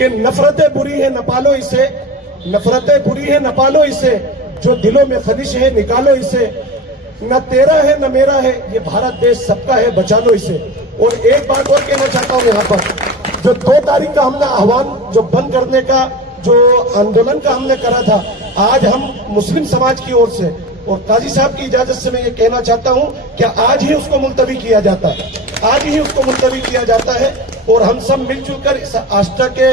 कि नफरतें बुरी है न पालो इसे, नफरतें बुरी है न पालो इसे, जो दिलों में खलिश है निकालो इसे, न तेरा है न मेरा है ये भारत देश सबका है बचा लो इसे। और एक बात और कहना चाहता हूं, यहाँ पर जो 2 तारीख का हमने आह्वान जो बंद करने का जो आंदोलन का हमने करा था, आज हम मुस्लिम समाज की ओर से और काजी साहब की इजाजत से मैं ये कहना चाहता हूं कि आज ही उसको मुलतवी किया जाता है, आज ही उसको मुलतवी किया जाता है। और हम सब मिलजुल कर इस आस्था के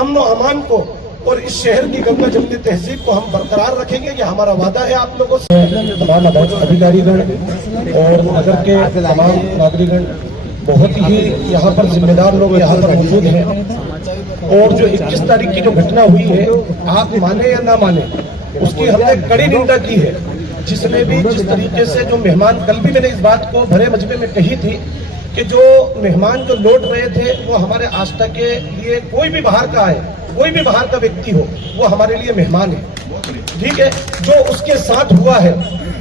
अमन व अमान को और इस शहर की गंगा जमुनी तहजीब को हम बरकरार रखेंगे, ये हमारा वादा है आप लोगों से। तमाम अधिकारीगण और नगर के तमाम नागरिकगण बहुत ही यहाँ पर जिम्मेदार लोग यहाँ पर मौजूद हैं। और जो 21 तारीख की जो घटना हुई है, आप माने या ना माने, उसकी हमने कड़ी निंदा की है। जिसने भी जिस तरीके से जो मेहमान, कल भी मैंने इस बात को भरे मजमे में कही थी कि जो मेहमान जो लौट रहे थे वो हमारे आस्था के लिए, कोई भी बाहर का आए, कोई भी बाहर का व्यक्ति हो, वो हमारे लिए मेहमान है, ठीक है। जो उसके साथ हुआ है,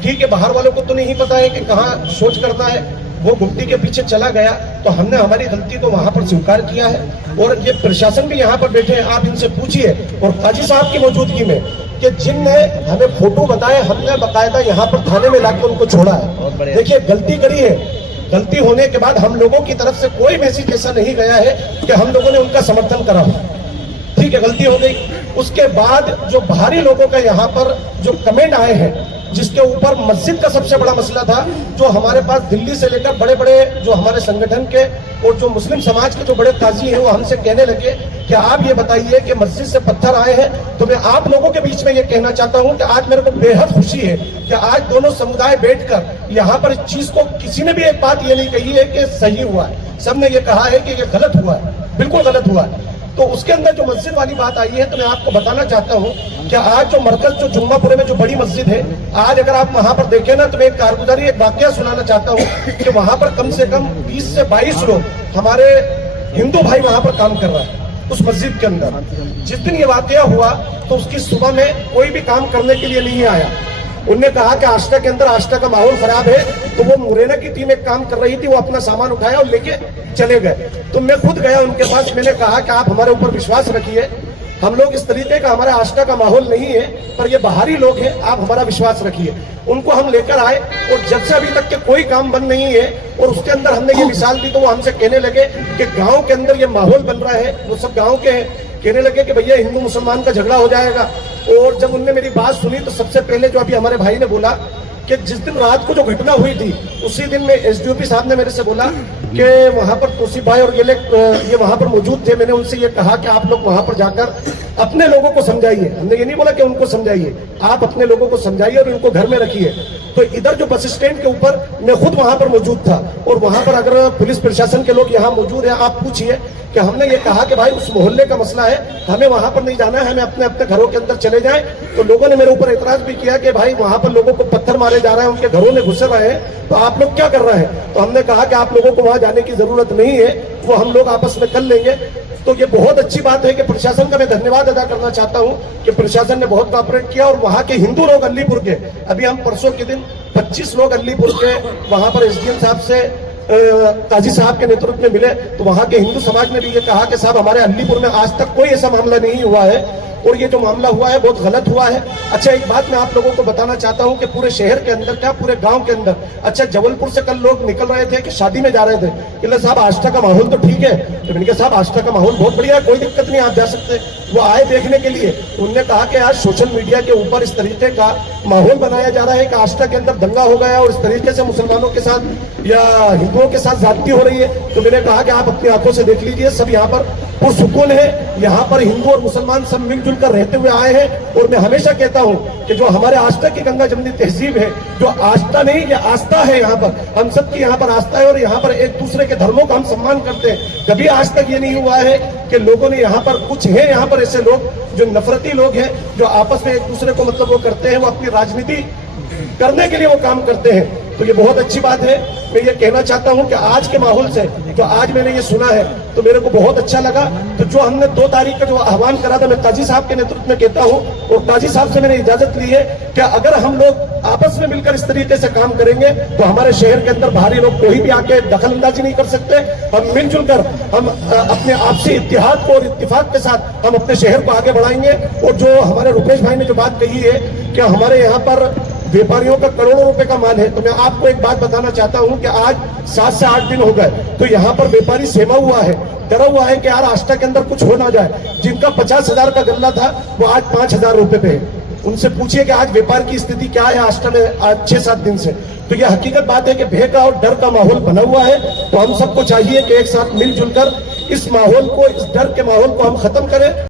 ठीक है, बाहर वालों को तो नहीं पता है कि कहाँ सोच करना है, वो गुप्ती के पीछे चला गया, तो हमने हमारी गलती को वहां पर स्वीकार किया है। और ये प्रशासन भी यहाँ पर बैठे हैं, आप इनसे पूछिए, और काजी साहब की मौजूदगी में कि जिनने हमें फोटो बताए, हमने बकायदा यहाँ पर थाने में लाकर उनको छोड़ा है। देखिए, गलती करी है, गलती होने के बाद हम लोगों की तरफ से कोई मैसेज ऐसा नहीं गया है कि हम लोगों ने उनका समर्थन करा हो, ठीक है, गलती हो गई। उसके बाद जो बाहरी लोगों का यहाँ पर जो कमेंट आए हैं, जिसके ऊपर मस्जिद का सबसे बड़ा मसला था, जो हमारे पास दिल्ली से लेकर बड़े बड़े जो हमारे संगठन के और जो मुस्लिम समाज के जो बड़े काजी हैं, वो हमसे कहने लगे कि आप ये बताइए कि मस्जिद से पत्थर आए हैं। तो मैं आप लोगों के बीच में ये कहना चाहता हूं कि आज मेरे को बेहद खुशी है कि आज दोनों समुदाय बैठकर यहाँ पर इस चीज को, किसी ने भी एक बात ये नहीं कही है कि सही हुआ है, सबने ये कहा है कि ये गलत हुआ है, बिल्कुल गलत हुआ है। तो उसके अंदर जो मस्जिद वाली बात आई है, तो मैं आपको बताना चाहता हूं कि आज जो मरकज जो जुम्मापुरे में जो बड़ी मस्जिद है, आज अगर आप वहां पर देखें ना, तो मैं एक कारगुजारी, एक वाकया सुनाना चाहता हूं कि वहां पर कम से कम 20 से 22 लोग हमारे हिंदू भाई वहां पर काम कर रहा है उस मस्जिद के अंदर। जिस दिन ये वाकया हुआ, तो उसकी सुबह में कोई भी काम करने के लिए नहीं आया। उनने कहा कि आस्था के अंदर आस्था का माहौल खराब है, तो वो मुरैना की टीम एक काम कर रही थी, वो अपना सामान उठाया और लेके चले गए। तो मैं खुद गया उनके पास, मैंने कहा कि आप हमारे ऊपर विश्वास रखिए, हम लोग इस तरीके का, हमारा आस्था का माहौल नहीं है, पर ये बाहरी लोग हैं, आप हमारा विश्वास रखिए। उनको हम लेकर आए, और जब से अभी तक के कोई काम बंद नहीं है। और उसके अंदर हमने ये मिसाल दी, तो वो हमसे कहने लगे कि गांव के अंदर ये माहौल बन रहा है, वो सब गांव के हैं, कहने लगे कि भैया हिंदू मुसलमान का झगड़ा हो जाएगा। और जब उनने मेरी बात सुनी, तो सबसे पहले जो अभी हमारे भाई ने बोला कि जिस दिन रात को जो घटना हुई थी, उसी दिन में एसडीओपी साहब ने मेरे से बोला कि वहां पर तोसीफ भाई और ये वहां पर मौजूद थे। मैंने उनसे ये कहा कि आप लोग वहां पर जाकर अपने लोगों को समझाइए, हमने ये नहीं बोला कि उनको समझाइए, आप अपने लोगों को समझाइए और इनको घर में रखिए। तो इधर जो बस स्टैंड के ऊपर मैं खुद वहां पर मौजूद था, और वहां पर अगर पुलिस प्रशासन के लोग यहाँ मौजूद है, आप पूछिए कि हमने ये कहा कि भाई उस मोहल्ले का मसला है, हमें वहां पर नहीं जाना है, हमें अपने अपने घरों के अंदर चले जाएं। तो लोगों ने मेरे ऊपर एतराज भी किया कि भाई वहां पर लोगों को पत्थर मारे जा रहे हैं, उनके घरों में घुस रहे हैं, तो आप लोग क्या कर रहे हैं। तो हमने कहा कि आप लोगों को वहां जाने की जरूरत नहीं है, वो हम लोग आपस में कर लेंगे। तो ये बहुत अच्छी बात है कि प्रशासन का मैं धन्यवाद अदा करना चाहता हूं कि प्रशासन ने बहुत कोऑपरेट किया। और वहां के हिंदू लोग अलीपुर के, अभी हम परसों के दिन 25 लोग अलीपुर के वहां पर एसडीएम साहब से काजी साहब के नेतृत्व में मिले, तो वहां के हिंदू समाज ने भी ये कहा कि साहब हमारे अलीपुर में आज तक कोई ऐसा मामला नहीं हुआ है, और ये जो मामला हुआ है बहुत गलत हुआ है। अच्छा, एक बात मैं आप लोगों को बताना चाहता हूं कि पूरे शहर के अंदर क्या, पूरे गांव के अंदर, अच्छा जबलपुर से कल लोग निकल रहे थे कि शादी में जा रहे थे, कि साहब आस्था का माहौल तो ठीक है। तो मैंने कहा साहब आस्था का माहौल बहुत बढ़िया है, कोई दिक्कत नहीं, आप जा सकते। वो आए देखने के लिए, उन्होंने कहा कि आज सोशल मीडिया के ऊपर इस तरीके का माहौल बनाया जा रहा है कि आस्था के अंदर दंगा हो गया और इस तरीके से मुसलमानों के साथ या हिंदुओं के साथ ज्यादती हो रही है। तो मैंने कहा कि आप अपनी आंखों से देख लीजिए, सब यहाँ पर पुरसुकून है, यहाँ पर हिंदू और मुसलमान सब मिलजुल कर रहते हुए आए हैं। और मैं हमेशा कहता हूँ कि जो हमारे आस्था की गंगा जमुनी तहजीब है, जो आस्था नहीं, ये आस्था है, यहाँ पर हम सबकी यहाँ पर आस्था है, और यहाँ पर एक दूसरे के धर्मों का हम सम्मान करते हैं। कभी आज तक ये नहीं हुआ है कि लोगों ने यहाँ पर, कुछ है यहाँ पर ऐसे लोग जो नफरती लोग हैं, जो आपस में एक दूसरे को मतलब वो करते हैं, वो अपनी राजनीति करने के लिए वो काम करते हैं। तो ये बहुत अच्छी बात है। मैं ये कहना चाहता हूं कि आज के माहौल से, जो आज मैंने ये सुना है, तो तो मेरे को बहुत अच्छा लगा। तो जो हमने 2 तारीख का जो आह्वान करा था, मैं काजी साहब के नेतृत्व में कहता हूँ, और काजी साहब से मैंने इजाजत ली है कि अगर हम लोग आपस में मिलकर इस तरीके से काम करेंगे तो हमारे शहर के अंदर बाहरी लोग कोई भी आके दखल अंदाजी नहीं कर सकते। हम मिलजुल कर हम अपने आपसी इत्तेहाद को और इत्तेफाक के साथ हम अपने शहर को आगे बढ़ाएंगे। और जो हमारे रुपेश भाई ने जो बात कही है कि हमारे यहाँ पर व्यापारियों का करोड़ों रुपए का माल है, तो मैं आपको एक बात बताना चाहता हूं कि आज 7 से 8 दिन हो गए, तो यहाँ पर व्यापारी सेवा हुआ है, डरा हुआ है कि यार आष्टा के अंदर कुछ हो ना जाए। जिनका 50,000 का गल्ला था वो आज 5,000 रुपए पे है। उनसे पूछिए कि आज व्यापार की स्थिति क्या है आष्टा में आज 6-7 दिन से। तो ये हकीकत बात है कि भय का और डर का माहौल बना हुआ है। तो हम सबको चाहिए कि एक साथ मिलजुल कर इस माहौल को, इस डर के माहौल को हम खत्म करें।